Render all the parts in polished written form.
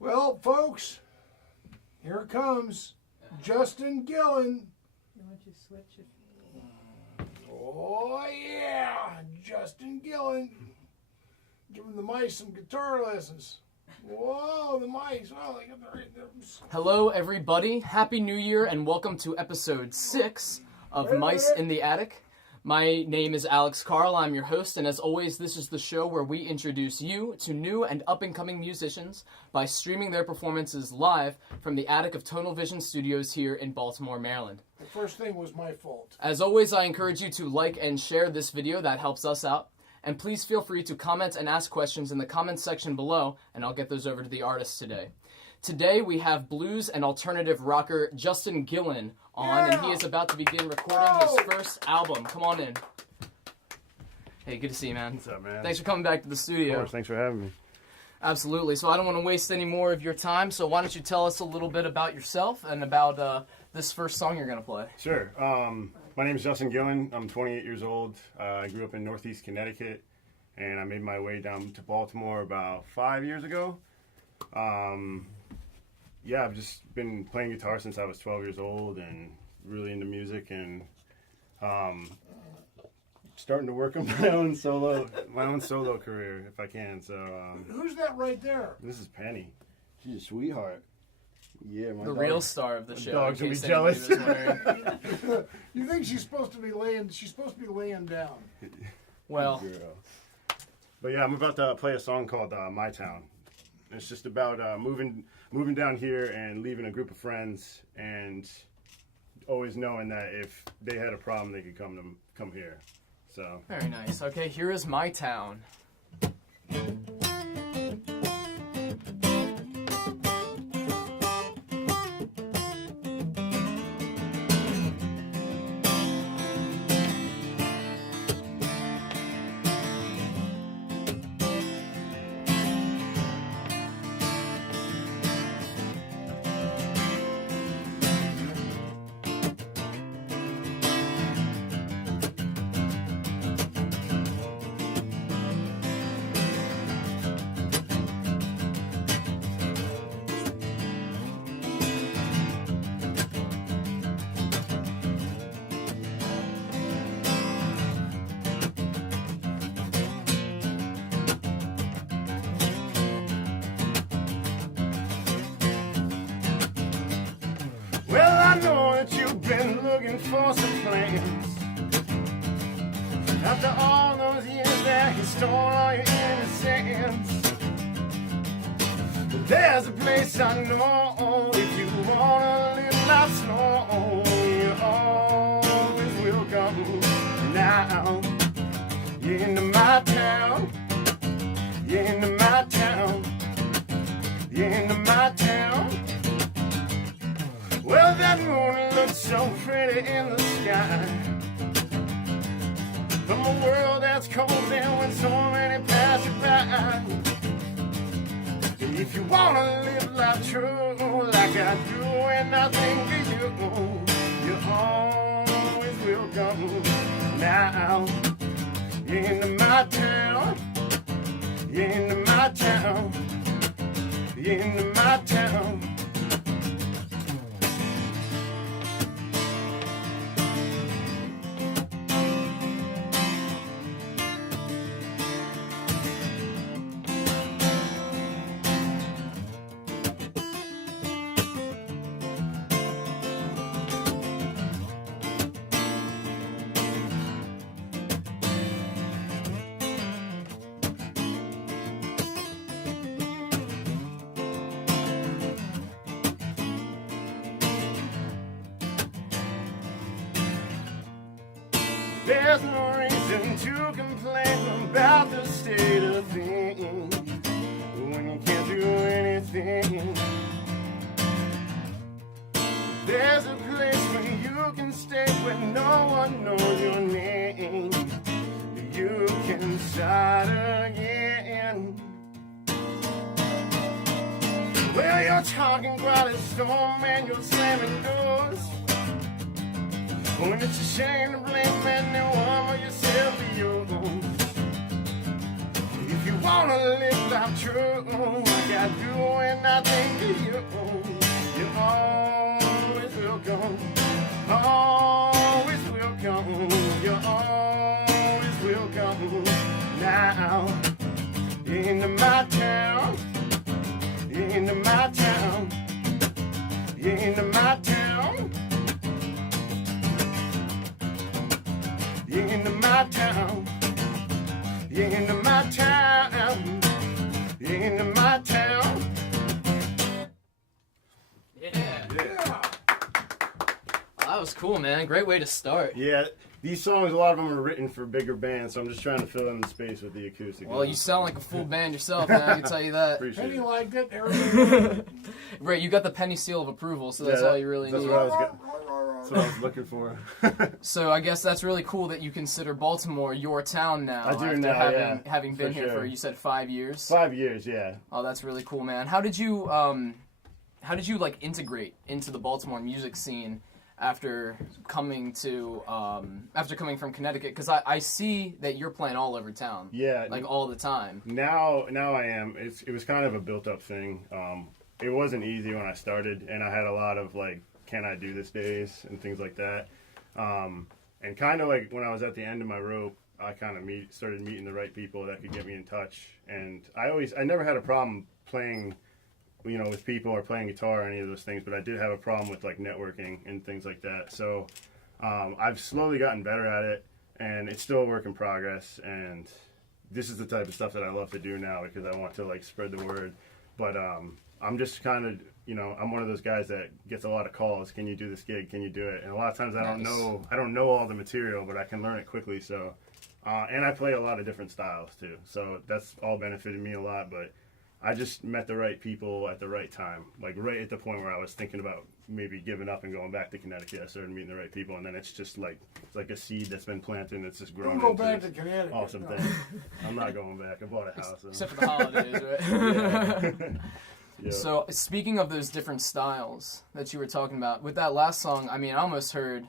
Well, folks, here it comes. Justin Gillen. You want to switch it? Oh, yeah. Justin Gillen. Giving the mice some guitar lessons. Whoa, the mice. Oh, they got the rhythms. Hello, everybody. Happy New Year, and welcome to episode 6 of Mice in the Attic. My name is Alex Carle. I'm your host, and as always, this is the show where we introduce you to new and up-and-coming musicians by streaming their performances live from the attic of Tonal Vision Studios here in Baltimore, Maryland. The first thing was my fault. As always, I encourage you to like and share this video. That helps us out. And please feel free to comment and ask questions in the comments section below, and I'll get those over to the artists today. Today, we have blues and alternative rocker Justin Gillen on, and he is about to begin recording his first album. Come on in. Hey, good to see you, man. What's up, man? Thanks for coming back to the studio. Of course, thanks for having me. Absolutely. So I don't want to waste any more of your time, so why don't you tell us a little bit about yourself and about this first song you're going to play. Sure. My name is Justin Gillen. I'm 28 years old. I grew up in Northeast Connecticut, and I made my way down to Baltimore about 5 years ago. Yeah, I've just been playing guitar since I was 12 years old and really into music, and starting to work on my own solo career if I can. So Who's that right there? this is Penny. She's a sweetheart. Yeah, my The dog. real star of the show. dogs in will be case anybody was jealous. wondering. You think she's supposed to be laying? She's supposed to be laying down. Well, Girl. But yeah, I'm about to play a song called My Town. It's just about moving down here and leaving a group of friends, and always knowing that if they had a problem, they could come here. So very nice. Okay, here is My Town. well, I know that you've been looking for some plans. After all those years that you stole all your innocence, but there's a place I know if you wanna live life slow, you always will come now. You're into my town, you're into my town, you're into my town. Well, that moon looks so pretty in the sky, from a world that's cold and when so many pass you by. If you wanna live life true like I do, and I think of you, you always will come now. You're into my town, you're into my town, you're into my town. There's no reason to complain about the state of things when you can't do anything. There's a place where you can stay where no one knows your name. You can start again. Well, you're talking quite a storm and you're slamming doors. When it's a shame to blame anyone but yourself or yours. If you wanna live life true, like I do, and I anything to you. You're always welcome. Always welcome. You're always welcome. Now, into my town. Into my town. Into my town. Into my town. Into my town. Into my town. Yeah. Yeah. That was cool, man. Great way to start. Yeah, these songs, a lot of them are written for bigger bands, so I'm just trying to fill in the space with the acoustic. Well, you sound like a full band yourself, man. I can tell you that. Appreciate Penny it. liked it. Everybody. Right, you got the penny seal of approval, so that's Yeah, all you really that's need. what That's what I was looking for. So I guess that's really cool that you consider Baltimore your town now. I do after now, having been for here for, sure. you said 5 years. 5 years, yeah. Oh, that's really cool, man. How did you like integrate into the Baltimore music scene after coming from Connecticut? Because I see that you're playing all over town. Yeah. Like all the time. Now I am. It was kind of a built-up thing. It wasn't easy when I started, and I had a lot of, like, can I do this days and things like that. And kind of like when I was at the end of my rope, I kind of started meeting the right people that could get me in touch. And I never had a problem playing, you know, with people or playing guitar or any of those things, but I did have a problem with like networking and things like that. So I've slowly gotten better at it, and it's still a work in progress. And this is the type of stuff that I love to do now because I want to like spread the word. But I'm just kind of, you know, I'm one of those guys that gets a lot of calls. Can you do this gig? Can you do it? And a lot of times I don't know all the material, but I can learn it quickly. So, and I play a lot of different styles too. So that's all benefited me a lot. But I just met the right people at the right time, like right at the point where I was thinking about maybe giving up and going back to Connecticut. I started meeting the right people, and then it's just like it's like a seed that's been planted and it's just grown. Don't go into back this to Connecticut. awesome No. thing. I'm not going back. I bought a house. So. Except for the holidays, right? Yeah. Yeah. So, speaking of those different styles that you were talking about, with that last song, I mean, I almost heard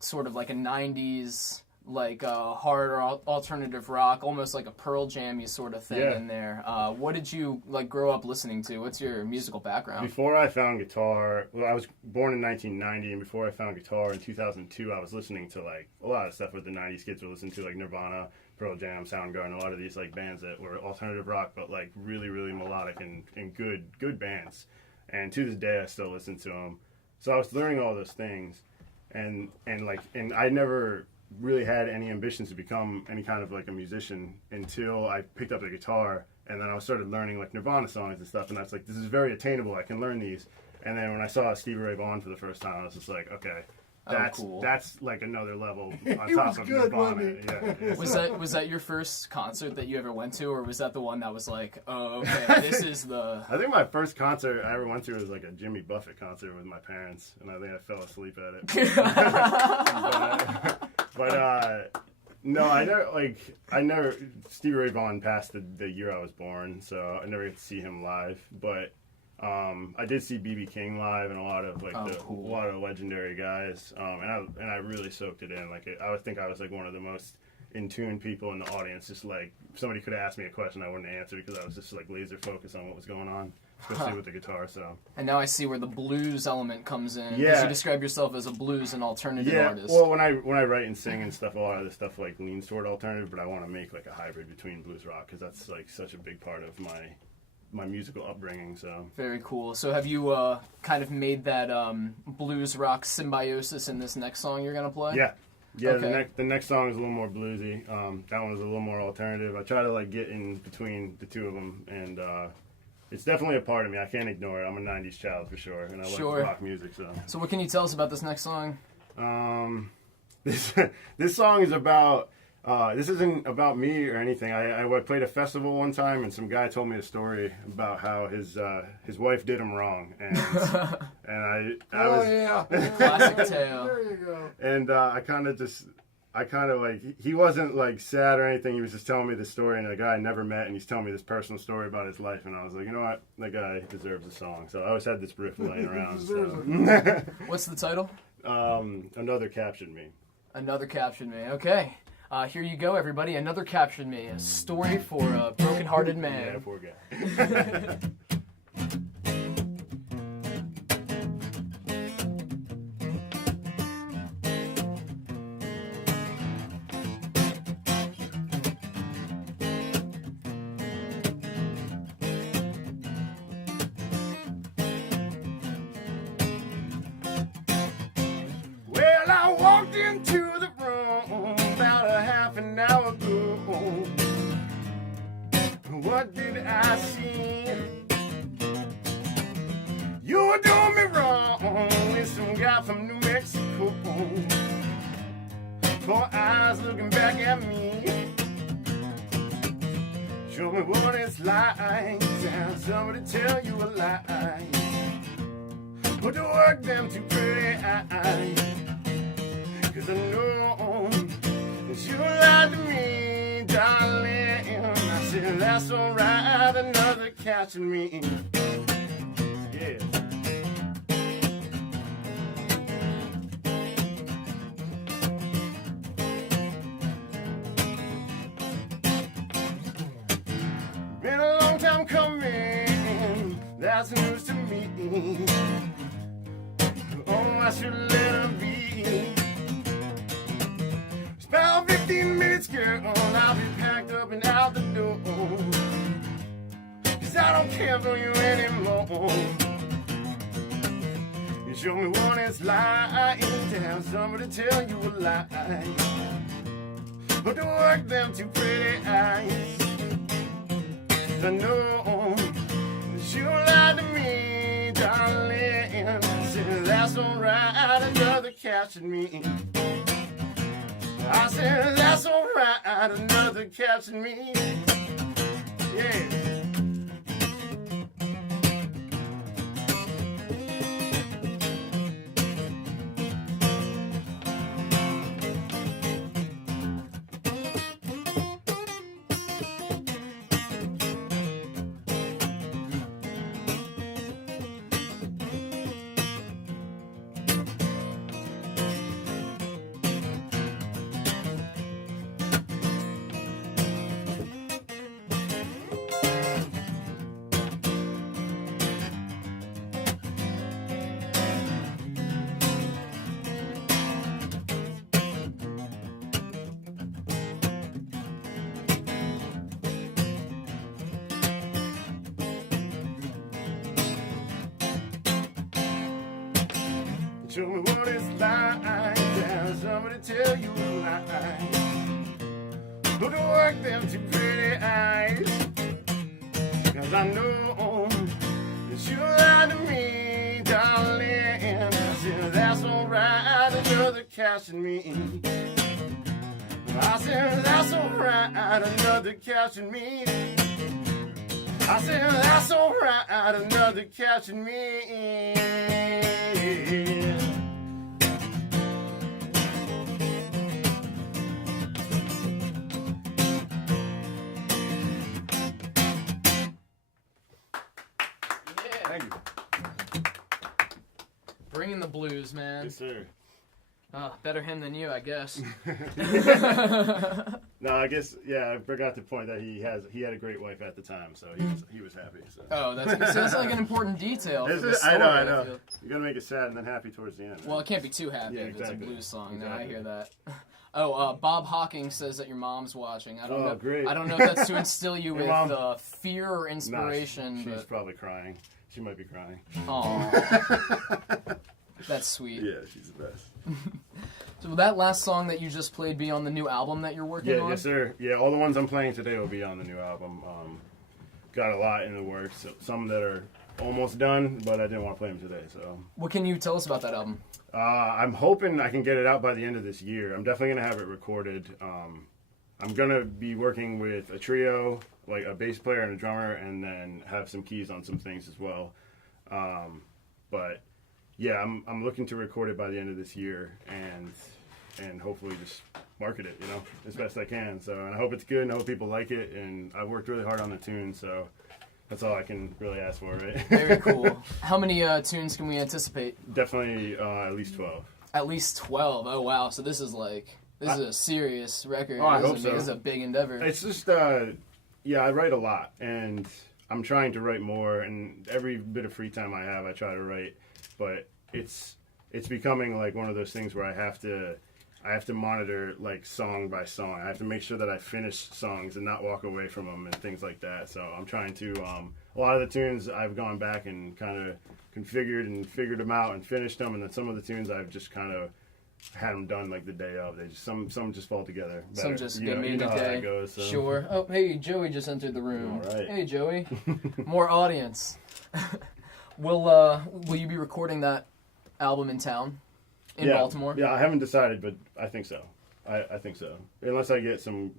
sort of like a 90s, like hard or alternative rock, almost like a Pearl Jam-y sort of thing in there. What did you like grow up listening to? What's your musical background? Before I found guitar, well, I was born in 1990, and before I found guitar in 2002, I was listening to like a lot of stuff what the 90s kids were listening to, like Nirvana, Pearl Jam, Soundgarden, a lot of these like bands that were alternative rock, but like really, really melodic and good bands. And to this day, I still listen to them. So I was learning all those things, and I never really had any ambitions to become any kind of like a musician until I picked up the guitar, and then I started learning like Nirvana songs and stuff, and I was like, this is very attainable, I can learn these. And then when I saw Stevie Ray Vaughan for the first time, I was just like, okay, cool. That's like another level on He top was of good, Nirvana. wasn't Yeah. Was that your first concert that you ever went to, or was that the one that was like, oh, okay, this is the... I think my first concert I ever went to was like a Jimmy Buffett concert with my parents, and I think I fell asleep at it. but no, I never, Stevie Ray Vaughan passed the year I was born, so I never get to see him live, but I did see B.B. King live and a lot of like a lot of legendary guys, and I really soaked it in. Like I would think I was like one of the most in tune people in the audience. Just like if somebody could have asked me a question, I wouldn't answer because I was just like laser focused on what was going on, especially with the guitar. So. And now I see where the blues element comes in. 'Cause Yeah. you describe yourself as a blues and alternative artist. Well, when I write and sing and stuff, a lot of the stuff like leans toward alternative, but I want to make like a hybrid between blues rock because that's like such a big part of my musical upbringing. So Very cool. So have you kind of made that blues rock symbiosis in this next song you're gonna play? yeah. Okay. The next song is a little more bluesy. That one was a little more alternative. I try to like get in between the two of them, and it's definitely a part of me. I can't ignore it. I'm a '90s child for sure, and I like rock music. So what can you tell us about this next song? This song is about. This isn't about me or anything. I played a festival one time, and some guy told me a story about how his wife did him wrong, and I was yeah. Classic tale. There you go. and I kind of like he wasn't like sad or anything. He was just telling me the story, and a guy I never met, and he's telling me this personal story about his life, and I was like, you know what, that guy deserves a song. So I always had this riff laying around. So. What's the title? Another Captured Me. Another Captured Me. Okay. Here you go, everybody. Another Captured Me. A story for a broken-hearted man. Yeah, poor guy. I see. You were doing me wrong with some guy from New Mexico. 4 eyes looking back at me. Show me what it's like to have somebody tell you a lie. Put to work them two pretty eyes. 'Cause I know that you lied to me, darling. I said that's alright, another catching me. Yeah. Been a long time coming, that's news to me. Oh, I should let her be. It's about 15 minutes, girl, I'll be packed up and out the door. 'Cause I don't care for you anymore. You show me what it's like to have somebody tell you a lie. But to work them two pretty eyes. I know that you lied to me, darling. Said that's alright, another catching me. I said that's alright, another catching me. Yeah. Show me what it's like to have somebody tell you a lie. Put to work them two pretty eyes. 'Cause I know that you lied to me, darling. I said that's alright, another catching me. I said that's alright, another catching me. I said that's alright, another catching me. Thank you. Bringing the blues, man. Yes, sir. Better him than you, I guess. No, I guess I forgot to point that he had a great wife at the time, so he was happy. So. Oh, that's like an important detail. For the I know. story, feel. You gotta make it sad and then happy towards the end. Well, it can't be too happy Yeah, if it's exactly. a blues song. Exactly. No, I hear that. Oh, Bob Hawking says that your mom's watching. I don't know. Great. I don't know if that's to instill you with Mom. fear or inspiration. She's probably crying. She might be crying. Aw. That's sweet. Yeah, she's the best. So will that last song that you just played be on the new album that you're working on? Yes, sir. Yeah, all the ones I'm playing today will be on the new album. Got a lot in the works. Some that are almost done, but I didn't want to play them today. So. What can you tell us about that album? I'm hoping I can get it out by the end of this year. I'm definitely gonna have it recorded. I'm gonna be working with a trio, like a bass player and a drummer, and then have some keys on some things as well. But yeah, I'm looking to record it by the end of this year and hopefully just market it, as best I can. So, and I hope it's good, and I hope people like it. And I've worked really hard on the tune, so that's all I can really ask for, right? Very cool. How many tunes can we anticipate? Definitely at least 12. At least 12. Oh wow! So this is a serious record. Oh, I hope so. This is a big endeavor. It's just I write a lot, and I'm trying to write more. And every bit of free time I have, I try to write. But it's becoming like one of those things where I have to monitor like song by song. I have to make sure that I finish songs and not walk away from them and things like that. So I'm trying to. A lot of the tunes I've gone back and kind of configured and figured them out and finished them, and then some of the tunes I've just kind of had them done like the day of. They just some just fall together better. Some just you get know, made you know in a how day. that goes, so. Sure. Oh, hey, Joey just entered the room. All right. Hey, Joey. More audience. Will you be recording that album in town? In Baltimore? Yeah, I haven't decided, but I think so. I think so. Unless I get some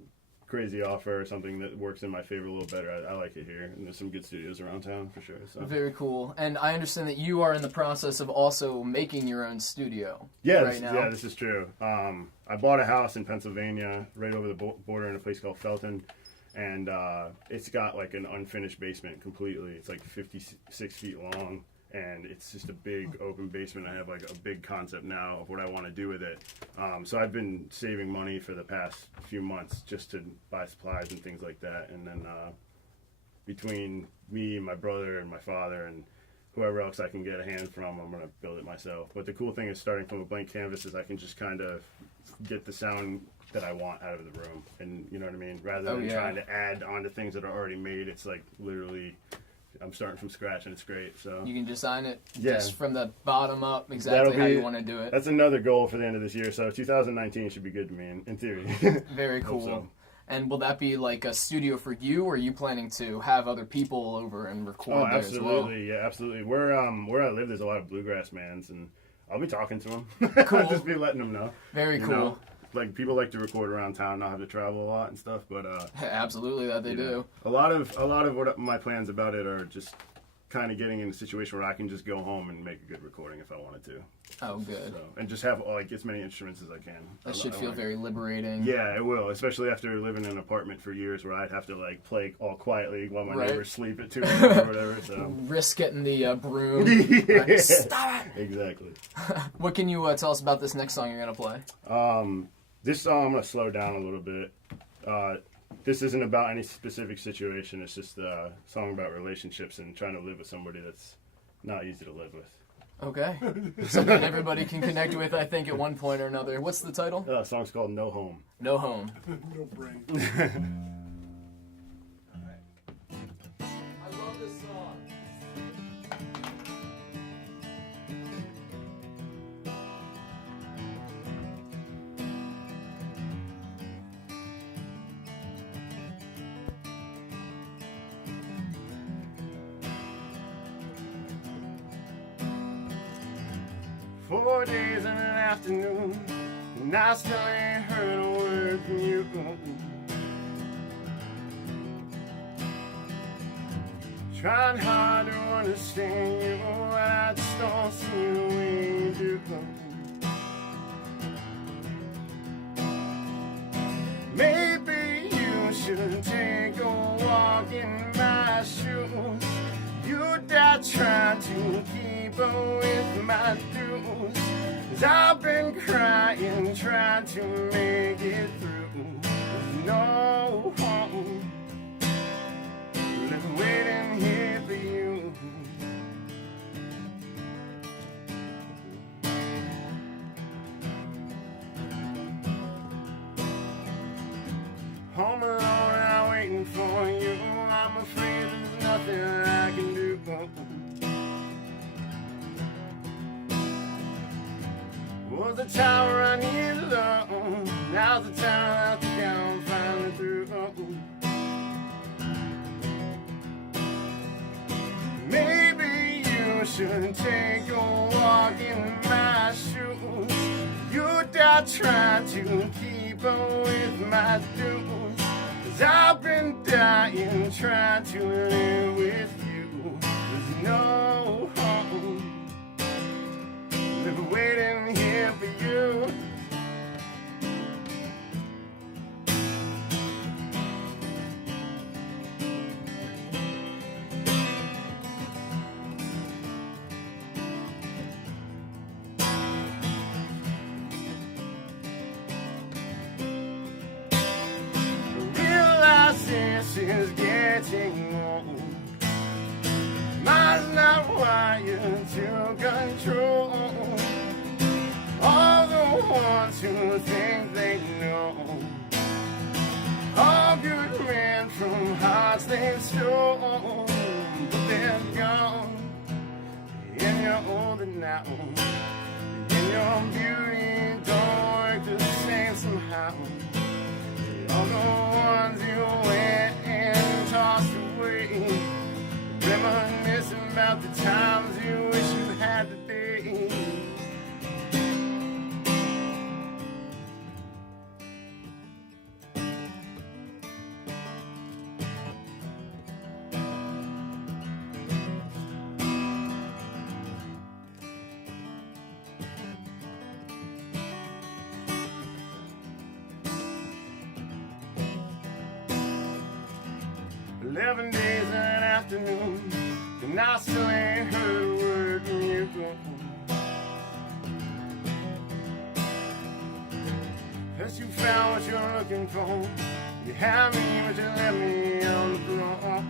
crazy offer or something that works in my favor a little better. I like it here, and there's some good studios around town for sure. So. Very cool. And I understand that you are in the process of also making your own studio right now. Yeah, this is true. I bought a house in Pennsylvania right over the border in a place called Felton, and it's got like an unfinished basement completely. It's like 56 feet long, and it's just a big open basement. I have like a big concept now of what I want to do with it. So I've been saving money for the past few months just to buy supplies and things like that. And then between me and my brother and my father and whoever else I can get a hand from, I'm going to build it myself. But the cool thing is starting from a blank canvas is I can just kind of get the sound that I want out of the room. And you know what I mean? Rather than trying to add on to things that are already made, it's like literally... I'm starting from scratch, and it's great. So you can design it just from the bottom up, exactly That'll how be, you want to do it. That's another goal for the end of this year. So 2019 should be good to me, in theory. Very cool. So. And will that be like a studio for you, or are you planning to have other people over and record there as well? Absolutely, yeah, absolutely. Where I live, there's a lot of bluegrass bands, and I'll be talking to them. Cool. I'll just be letting them know. Very cool. Know? Like people like to record around town, not have to travel a lot and stuff. But absolutely, that they do. A lot of what my plans about it are just kind of getting in a situation where I can just go home and make a good recording if I wanted to. Oh, good. So, and just have like as many instruments as I can. That should feel very liberating. Yeah, it will, especially after living in an apartment for years where I'd have to like play all quietly while my neighbors sleep at 2 a.m. or whatever. So risk getting the broom. Stop it! Exactly. What can you tell us about this next song you're gonna play? This song I'm gonna slow down a little bit. This isn't about any specific situation. It's just a song about relationships and trying to live with somebody that's not easy to live with. Okay. Something everybody can connect with, I think, at one point or another. What's the title? The song's called No Home. No Home. No brain. I love this song. 4 days in an afternoon, and I still ain't heard a word from you. Trying hard to understand you, but I just don't see the way you do. Maybe you should take a walk in my shoes. You'd not try to keep up with my dues. 'Cause I've been crying, trying to make it through. There's no home, left waiting here for you. Home alone, I'm waiting for you. I'm afraid there's nothing I can do. Was the time where I needed love. Now's the time I think I'm finally through. Maybe you should take a walk in my shoes. You'd not try to keep up with my dues. 'Cause I've been dying, trying to live with you. There's no home, live waiting here for you. This is getting old. Mine's not wired to control all the ones who think they know. All good men from hearts they've stolen, but they're gone. And you're older now, and your beauty don't about the times you wish you had today. 11 days and an afternoon, and I still ain't heard a word from you. Guess you found what you're looking for. You had me, but you left me on the floor.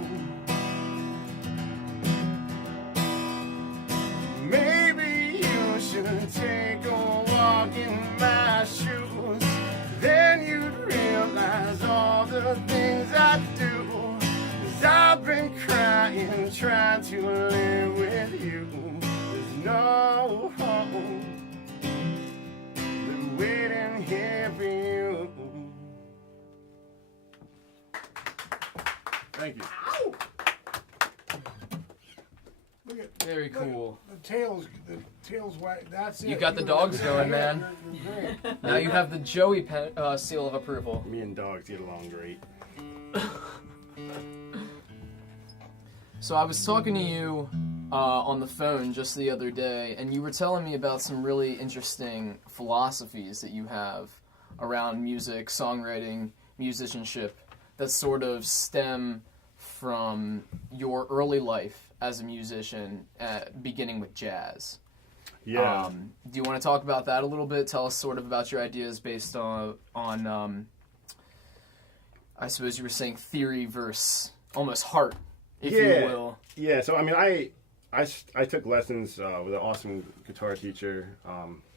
Maybe you should take a walk in my shoes. Then you'd realize all the things I do. I've been crying, trying to live with you. There's no hope but waiting here for you. Thank you. Ow! Look at Very cool. the tails wag. That's it. You got the dogs going, man. You're great. Now you have the Joey seal of approval. Me and dogs get along great. So I was talking to you on the phone just the other day, and you were telling me about some really interesting philosophies that you have around music, songwriting, musicianship that sort of stem from your early life as a musician, beginning with jazz. Yeah. Do you want to talk about that a little bit? Tell us sort of about your ideas based on I suppose you were saying theory versus almost heart, if you will. Yeah, so I mean, I took lessons with an awesome guitar teacher.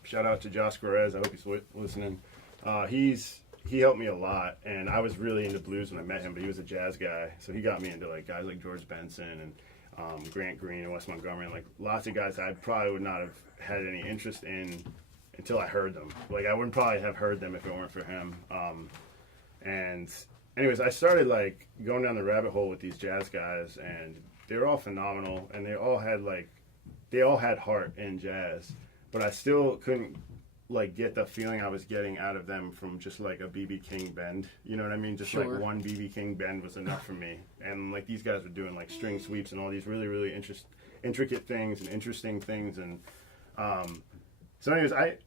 Shout out to Josh Guarez. I hope he's listening. He helped me a lot, and I was really into blues when I met him, but he was a jazz guy, so he got me into like guys like George Benson and Grant Green and Wes Montgomery, and like lots of guys I probably would not have had any interest in until I heard them. Like I wouldn't probably have heard them if it weren't for him. And anyways, I started like going down the rabbit hole with these jazz guys, and they were all phenomenal, and they all had heart in jazz, but I still couldn't like get the feeling I was getting out of them from just like a B.B. King bend. You know what I mean? Just Sure. like one B.B. King bend was enough for me. And like these guys were doing like string sweeps and all these really, really intricate things and interesting things. And so anyways, I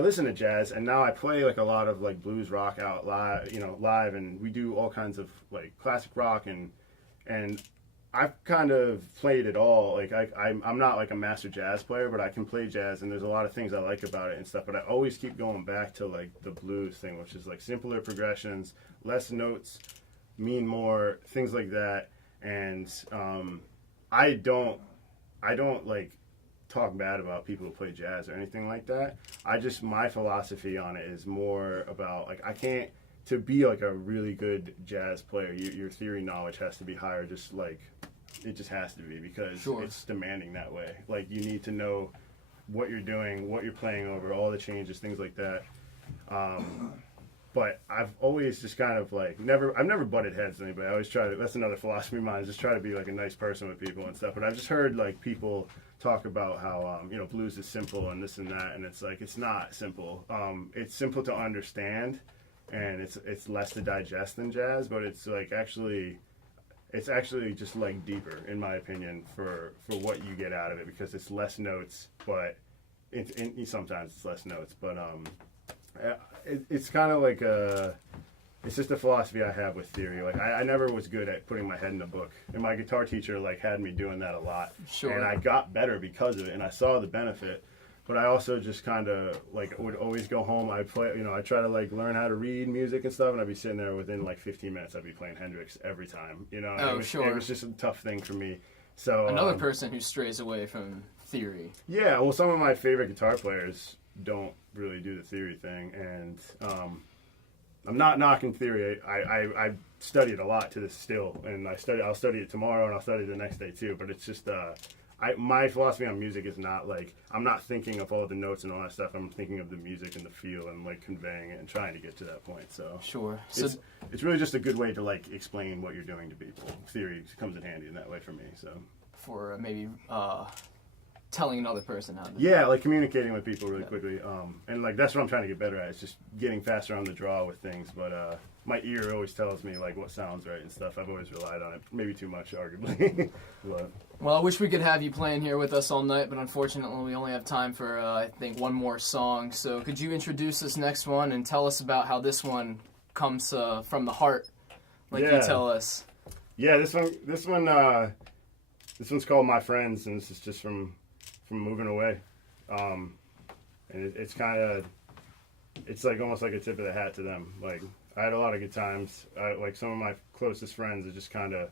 listen to jazz, and now I play like a lot of like blues rock out live, and we do all kinds of like classic rock, and I've kind of played it all. Like I'm not like a master jazz player, but I can play jazz, and there's a lot of things I like about it and stuff. But I always keep going back to like the blues thing, which is like simpler progressions, less notes, mean more, things like that. And I don't like talk bad about people who play jazz or anything like that. My philosophy on it is more about like to be like a really good jazz player, your theory knowledge has to be higher. Just like it just has to be, because Sure. It's demanding that way. Like you need to know what you're doing, what you're playing over, all the changes, things like that. But I've always just kind of like I've never butted heads with anybody. I always try to. That's another philosophy of mine. Just try to be like a nice person with people and stuff. But I've just heard like people talk about how blues is simple and this and that, and it's like it's not simple. It's simple to understand, and it's less to digest than jazz, but it's actually just like deeper, in my opinion, for what you get out of it, because it's less notes, but sometimes it's less notes, but it's kind of like it's just a philosophy I have with theory. Like I never was good at putting my head in a book, and my guitar teacher like had me doing that a lot. Sure. And I got better because of it, and I saw the benefit. But I also just kind of like would always go home. I try to like learn how to read music and stuff, and I'd be sitting there within like 15 minutes. I'd be playing Hendrix every time. Sure. It was just a tough thing for me. So Another person who strays away from theory. Yeah, well, some of my favorite guitar players don't really do the theory thing, and I'm not knocking theory. I study it a lot to this still, and I'll study it tomorrow, and I'll study it the next day too. But it's just my philosophy on music is not like, I'm not thinking of all the notes and all that stuff. I'm thinking of the music and the feel and like conveying it and trying to get to that point. So Sure. So it's really just a good way to like explain what you're doing to people. Theory comes in handy in that way for me. So for maybe telling another person how to. yeah, like communicating with people really quickly. And like that's what I'm trying to get better at. It's just getting faster on the draw with things. But my ear always tells me like what sounds right and stuff. I've always relied on it, maybe too much, arguably. But Well, I wish we could have you playing here with us all night, but unfortunately we only have time for, I think, one more song. So could you introduce this next one and tell us about how this one comes from the heart, like you tell us? Yeah, this one's called My Friends, and this is just from moving away. And it's kind of, it's like almost like a tip of the hat to them. Like, I had a lot of good times. Like some of my closest friends are just kind of,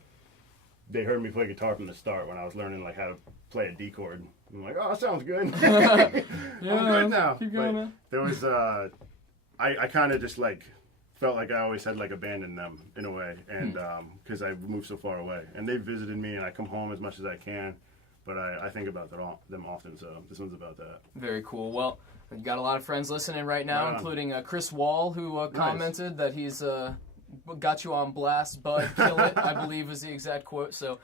they heard me play guitar from the start when I was learning like how to play a D chord. I'm like, oh, that sounds good. I'm good now. Keep going, but man. there was, I kind of just like felt like I always had like abandoned them in a way, and because I moved so far away, and they visited me, and I come home as much as I can, but I think about them often. So this one's about that. Very cool. Well, you got a lot of friends listening right now, Yeah. including Chris Wall, who commented that he's got you on blast, bud, kill it, I believe was the exact quote. So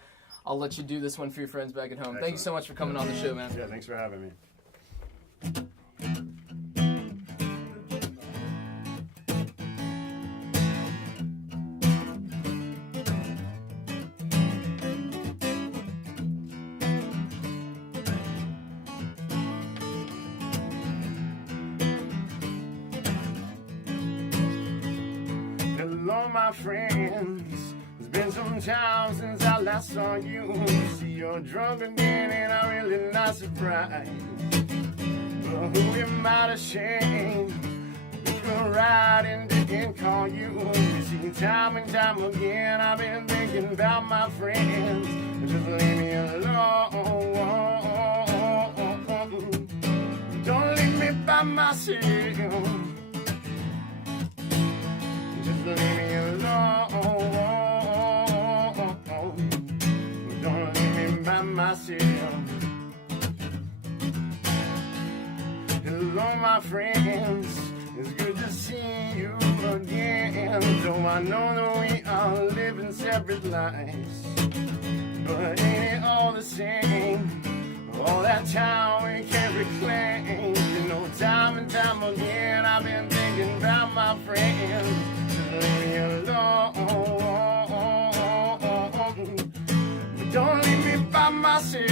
I'll let you do this one for your friends back at home. Thank you so much for coming on the show, man. Yeah, thanks for having me. Hello, my friends. It's been some time since I last saw you. See, you're drunk again, and I'm really not surprised. But who am I to shame? We could ride and didn't call you. You see, time and time again, I've been thinking about my friends. Just leave me alone. Don't leave me by myself. Just leave me alone. Don't leave me by myself. Hello, my friends. It's good to see you again. Though I know that we are living separate lives, but ain't it all the same? All that time we can't reclaim. You know, time and time again, I've been thinking about my friends. Just leave me alone. But don't leave me by myself.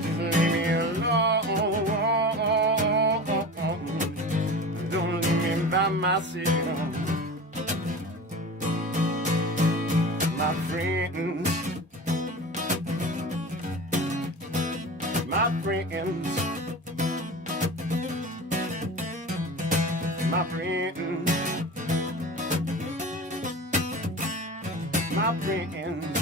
Just leave me alone. Don't leave me by myself. My friends. My friends, my friends, my friends.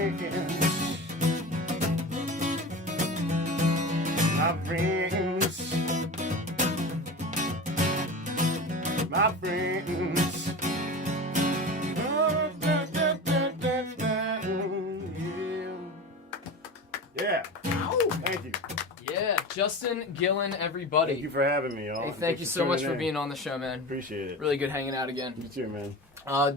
friends. My friends. My friends. Yeah. Thank you. Yeah, Justin Gillen, everybody. Thank you for having me, y'all. Hey, thank you so much for being on the show, man. Appreciate it. Really good hanging out again. You too, man.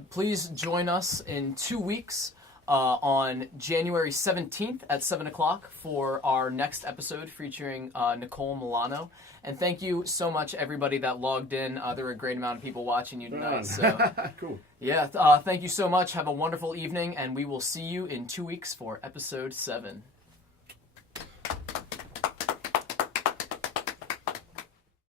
Please join us in 2 weeks on January 17th at 7 o'clock for our next episode featuring Nicole Milano. And thank you so much, everybody that logged in. There were a great amount of people watching you tonight. So, Cool. yeah, thank you so much. Have a wonderful evening, and we will see you in 2 weeks for episode 7.